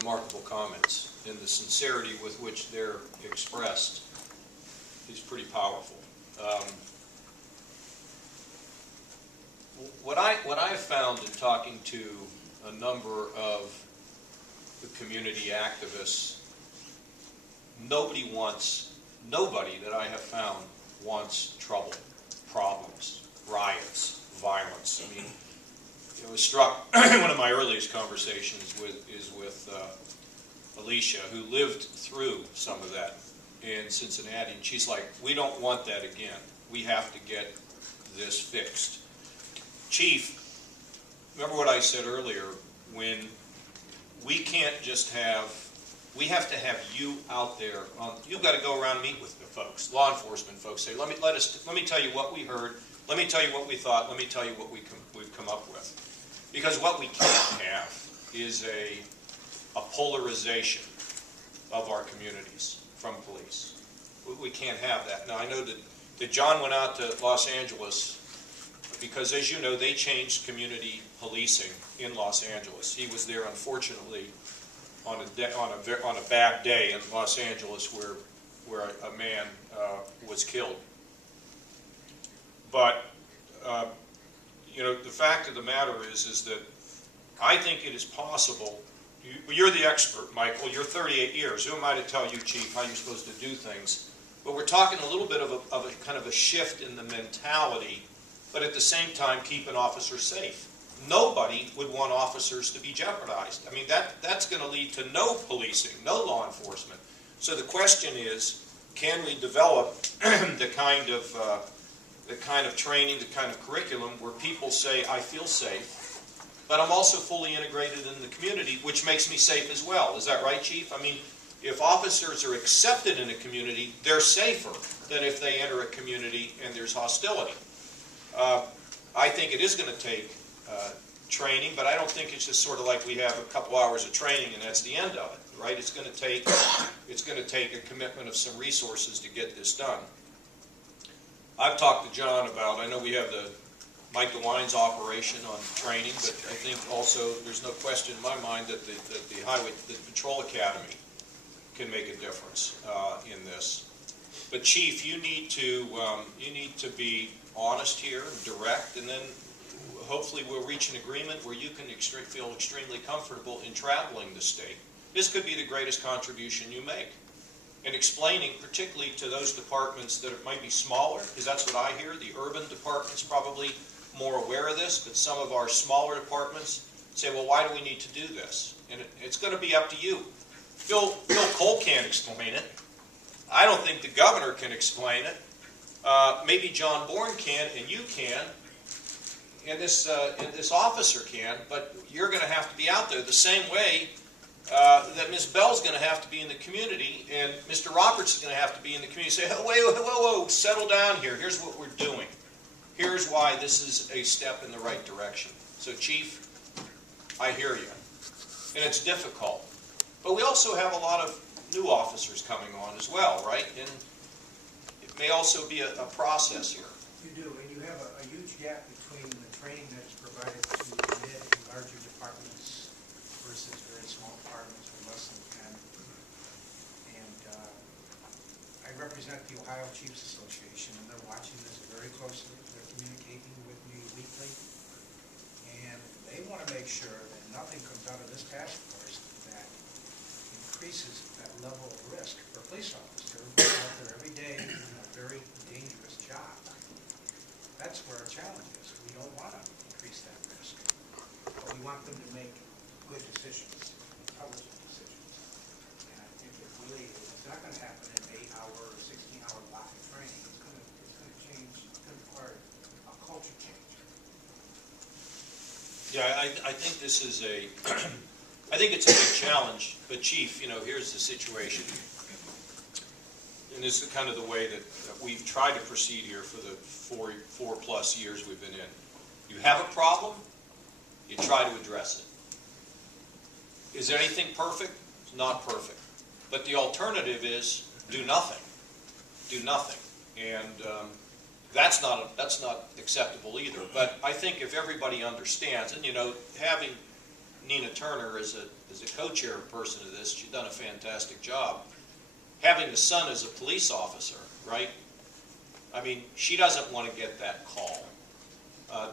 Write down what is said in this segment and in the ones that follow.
remarkable comments, and the sincerity with which they're expressed is pretty powerful. What I've found in talking to a number of the community activists, nobody that I have found wants trouble, problems, riots, violence. I mean, it was struck, one of my earliest conversations is with Alicia, who lived through some of that in Cincinnati, and she's like, we don't want that again. We have to get this fixed. Chief, remember what I said earlier, when we can't just have, we have to have you out there. You've got to go around and meet with the folks, law enforcement folks. Say, let me tell you what we heard. Let me tell you what we thought. Let me tell you what we've come up with. Because what we can't have is a polarization of our communities from police. We can't have that. Now I know that John went out to Los Angeles because, as you know, they changed community policing in Los Angeles. He was there, unfortunately, on a bad day in Los Angeles where a man was killed. But you know, the fact of the matter is that I think it is possible. You're the expert, Michael. You're 38 years. Who am I to tell you, Chief, how you're supposed to do things? But we're talking a little bit of a kind of a shift in the mentality, but at the same time keep an officer safe. Nobody would want officers to be jeopardized. I mean, that's going to lead to no policing, no law enforcement. So the question is, can we develop the kind of training, the kind of curriculum where people say, I feel safe, but I'm also fully integrated in the community, which makes me safe as well. Is that right, Chief? I mean, if officers are accepted in a community, they're safer than if they enter a community and there's hostility. I think it is going to take training, but I don't think it's just sort of like we have a couple hours of training and that's the end of it, right? It's going to take a commitment of some resources to get this done. I've talked to John about, I know we have the Mike DeWine's operation on training, but I think also there's no question in my mind that the Patrol Academy can make a difference in this. But Chief, you need to be honest here, direct, and then hopefully we'll reach an agreement where you can feel extremely comfortable in traveling the state. This could be the greatest contribution you make. And explaining, particularly to those departments that might be smaller, because that's what I hear, the urban department's probably more aware of this, but some of our smaller departments say, well, why do we need to do this? And it's going to be up to you. Bill Cole can't explain it. I don't think the governor can explain it. Maybe John Bourne can, and you can, and this officer can, but you're going to have to be out there the same way that Ms. Bell's going to have to be in the community, and Mr. Roberts is going to have to be in the community. Say, oh, whoa, settle down here. Here's what we're doing. Here's why this is a step in the right direction. So, Chief, I hear you. And it's difficult. But we also have a lot of new officers coming on as well, right? And it may also be a process here. You do, and you have a huge gap between the training that is provided to mid and larger departments versus very small departments with less than 10. And I represent the Ohio Chiefs Association, and they're watching this very closely. They're communicating with me weekly, and they want to make sure that nothing comes out of this task force that increases that level of risk for a police officer who's out there every day doing a very dangerous job. That's where our challenge is. We don't want to increase that risk, but we want them to make good decisions, intelligent decisions. And I think it's not going to happen in an 8-hour or 16-hour block of training. It's going to change. It's going to require a culture change. Yeah, I think this is I think it's a big challenge, but Chief, you know, here's the situation. And this is kind of the way that we've tried to proceed here for the four plus years we've been in. You have a problem, you try to address it. Is anything perfect? It's not perfect. But the alternative is do nothing. Do nothing. And that's not acceptable either. But I think if everybody understands, and you know, having Nina Turner as a co-chairperson of this. She's done a fantastic job. Having a son as a police officer, right? I mean, she doesn't want to get that call.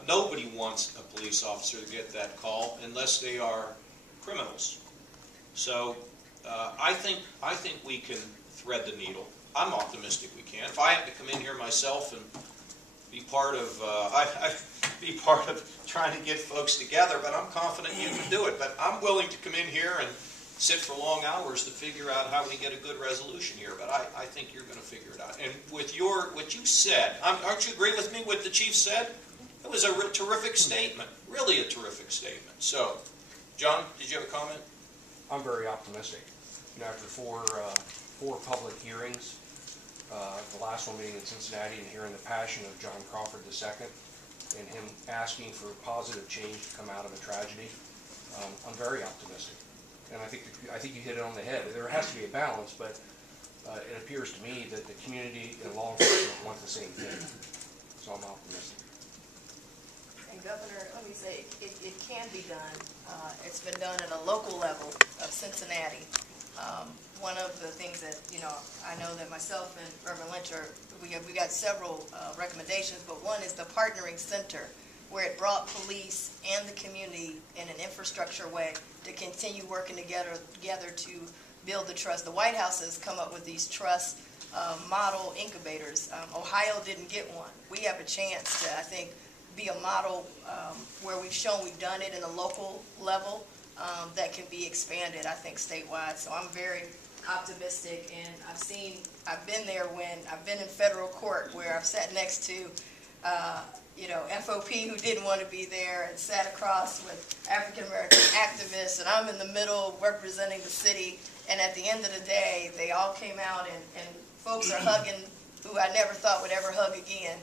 Nobody wants a police officer to get that call unless they are criminals. So I think we can thread the needle. I'm optimistic we can. If I have to come in here myself and be part of trying to get folks together, but I'm confident you can do it. But I'm willing to come in here and sit for long hours to figure out how we get a good resolution here. But I think you're going to figure it out. And with what you said, aren't you agree with me what the chief said? It was a terrific statement, really a terrific statement. So, John, did you have a comment? I'm very optimistic. You know, after four public hearings, the last one being in Cincinnati, and hearing the passion of John Crawford II, and him asking for positive change to come out of a tragedy, I'm very optimistic. And I think you hit it on the head. There has to be a balance, but it appears to me that the community and law enforcement want the same thing. So I'm optimistic. And Governor, let me say, it can be done. It's been done at a local level of Cincinnati. One of the things that, you know, I know that myself and Reverend Lynch we got several recommendations, but one is the partnering center, where it brought police and the community in an infrastructure way to continue working together to build the trust. The White House has come up with these trust model incubators. Ohio didn't get one. We have a chance to, I think, be a model where we've shown we've done it in a local level that can be expanded, I think, statewide. So I'm very optimistic, and I've been there when I've been in federal court where I've sat next to you know, FOP who didn't want to be there, and sat across with African American activists, and I'm in the middle representing the city, and at the end of the day they all came out and folks are hugging who I never thought would ever hug again,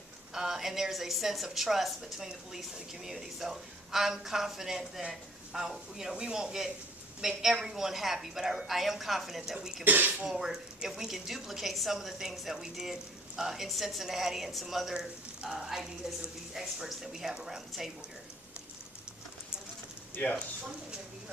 and there's a sense of trust between the police and the community. So I'm confident that you know, we won't make everyone happy, but I am confident that we can move forward if we can duplicate some of the things that we did in Cincinnati and some other ideas of these experts that we have around the table here. Yes. One thing that we heard